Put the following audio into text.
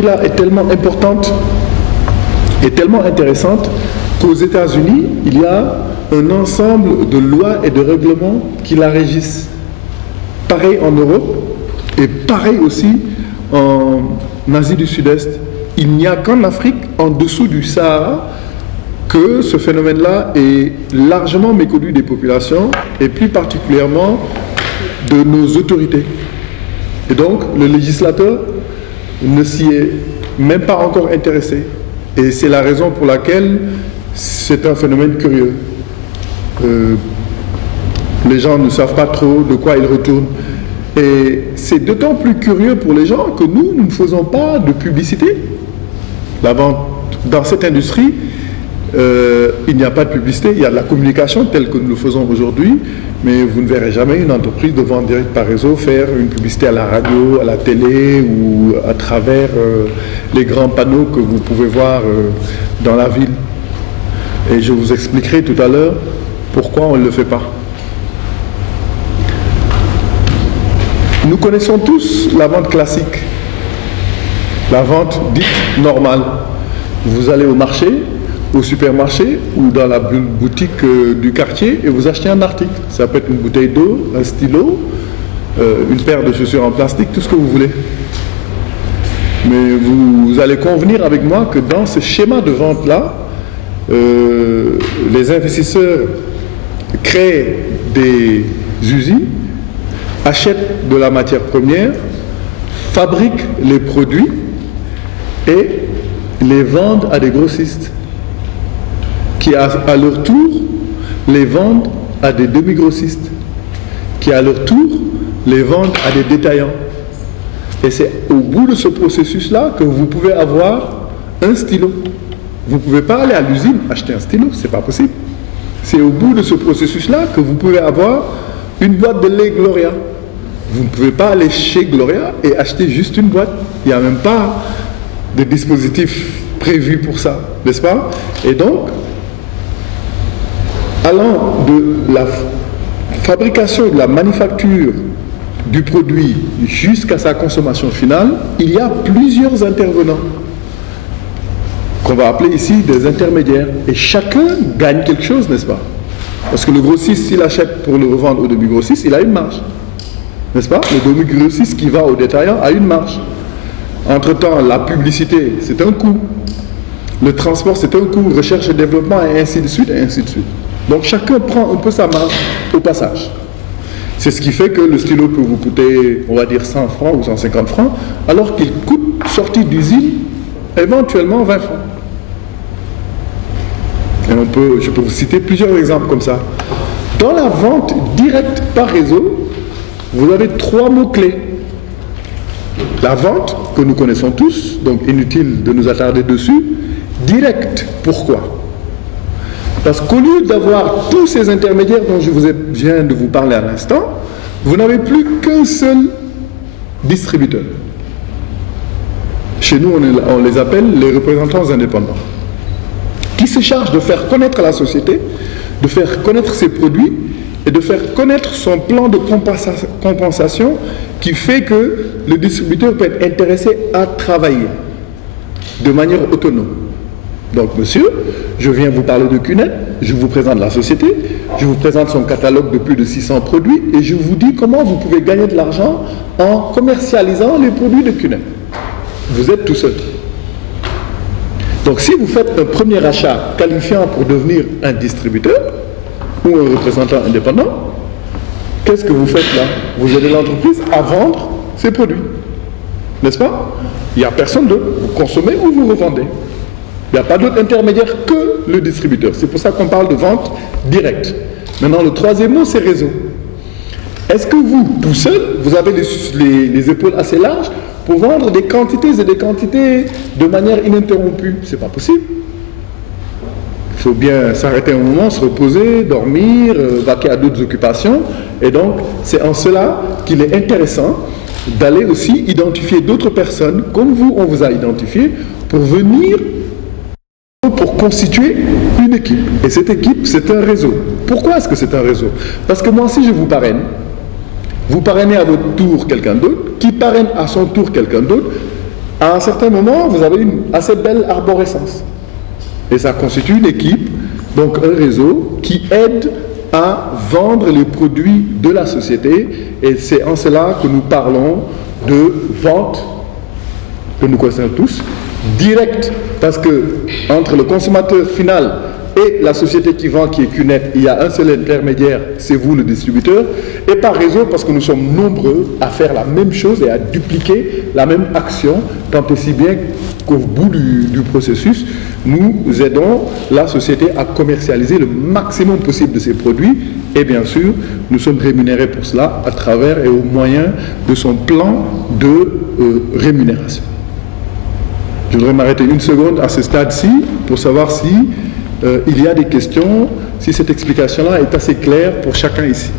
industrie-là est tellement importante et tellement intéressante qu'aux États-Unis, il y a un ensemble de lois et de règlements qui la régissent. Pareil en Europe et pareil aussi en Asie du Sud-Est. Il n'y a qu'en Afrique, en dessous du Sahara, que ce phénomène-là est largement méconnu des populations et plus particulièrement de nos autorités. Et donc, le législateur ne s'y est même pas encore intéressé. Et c'est la raison pour laquelle c'est un phénomène curieux. Les gens ne savent pas trop de quoi ils retournent. Et c'est d'autant plus curieux pour les gens que nous ne faisons pas de publicité. Dans cette industrie, il n'y a pas de publicité, il y a de la communication telle que nous le faisons aujourd'hui, mais vous ne verrez jamais une entreprise de vente directe par réseau faire une publicité à la radio, à la télé ou à travers les grands panneaux que vous pouvez voir dans la ville. Et je vous expliquerai tout à l'heure pourquoi on ne le fait pas. Nous connaissons tous la vente classique, la vente dite normale. Vous allez au marché, au supermarché ou dans la boutique du quartier et vous achetez un article. Ça peut être une bouteille d'eau, un stylo, une paire de chaussures en plastique, tout ce que vous voulez. Mais vous allez convenir avec moi que dans ce schéma de vente-là, les investisseurs créent des usines, achètent de la matière première, fabriquent les produits et les vendent à des grossistes qui à leur tour les vendent à des demi-grossistes qui à leur tour les vendent à des détaillants. Et c'est au bout de ce processus-là que vous pouvez avoir un stylo. Vous ne pouvez pas aller à l'usine acheter un stylo, c'est pas possible. C'est au bout de ce processus-là que vous pouvez avoir une boîte de lait Gloria. Vous ne pouvez pas aller chez Gloria et acheter juste une boîte. Il n'y a même pas de dispositif prévu pour ça, n'est-ce pas? Et donc, allant de la fabrication et de la manufacture du produit jusqu'à sa consommation finale, il y a plusieurs intervenants qu'on va appeler ici des intermédiaires. Et chacun gagne quelque chose, n'est-ce pas? Parce que le grossiste, s'il achète pour le revendre au demi-grossiste, il a une marge. N'est-ce pas? Le demi-grossiste qui va au détaillant a une marge. Entre-temps, la publicité, c'est un coût. Le transport, c'est un coût. Recherche et développement, et ainsi de suite, et ainsi de suite. Donc chacun prend un peu sa marge au passage. C'est ce qui fait que le stylo peut vous coûter, on va dire, 100 francs ou 150 francs, alors qu'il coûte, sorti d'usine, éventuellement 20 francs. Et je peux vous citer plusieurs exemples comme ça. Dans la vente directe par réseau, vous avez 3 mots-clés. La vente, que nous connaissons tous, donc inutile de nous attarder dessus. Direct, pourquoi? Parce qu'au lieu d'avoir tous ces intermédiaires dont je viens de vous parler à l'instant, vous n'avez plus qu'un seul distributeur. Chez nous, on les appelle les représentants indépendants, qui se chargent de faire connaître la société, de faire connaître ses produits et de faire connaître son plan de compensation qui fait que le distributeur peut être intéressé à travailler de manière autonome. Donc, monsieur, je viens vous parler de CUNET, je vous présente la société, je vous présente son catalogue de plus de 600 produits et je vous dis comment vous pouvez gagner de l'argent en commercialisant les produits de CUNET. Vous êtes tout seul. Donc, si vous faites un premier achat qualifiant pour devenir un distributeur ou un représentant indépendant, qu'est-ce que vous faites là? Vous aidez l'entreprise à vendre ses produits. N'est-ce pas? Il n'y a personne d'autre. Vous consommez ou vous revendez. Il n'y a pas d'autre intermédiaire que le distributeur. C'est pour ça qu'on parle de vente directe. Maintenant, le troisième mot, c'est réseau. Est-ce que vous, tout seul, vous avez les épaules assez larges pour vendre des quantités et des quantités de manière ininterrompue? C'est pas possible. Il faut bien s'arrêter un moment, se reposer, dormir, vaquer à d'autres occupations. Et donc, c'est en cela qu'il est intéressant d'aller aussi identifier d'autres personnes, comme vous, on vous a identifié, pour venir, pour constituer une équipe. Et cette équipe, c'est un réseau. Pourquoi est-ce que c'est un réseau? Parce que moi, si je vous parraine, vous parrainez à votre tour quelqu'un d'autre, qui parraine à son tour quelqu'un d'autre, À un certain moment, vous avez une assez belle arborescence. Et ça constitue une équipe, donc un réseau qui aide à vendre les produits de la société. Et c'est en cela que nous parlons de vente, que nous connaissons tous, directe, parce que entre le consommateur final et la société qui vend, qui est QNET, il y a un seul intermédiaire, c'est vous le distributeur, et par réseau parce que nous sommes nombreux à faire la même chose et à dupliquer la même action, tant et si bien qu'au bout du processus, nous aidons la société à commercialiser le maximum possible de ses produits, et bien sûr, nous sommes rémunérés pour cela à travers et au moyen de son plan de rémunération. Je voudrais m'arrêter une seconde à ce stade-ci pour savoir si il y a des questions, si cette explication-là est assez claire pour chacun ici.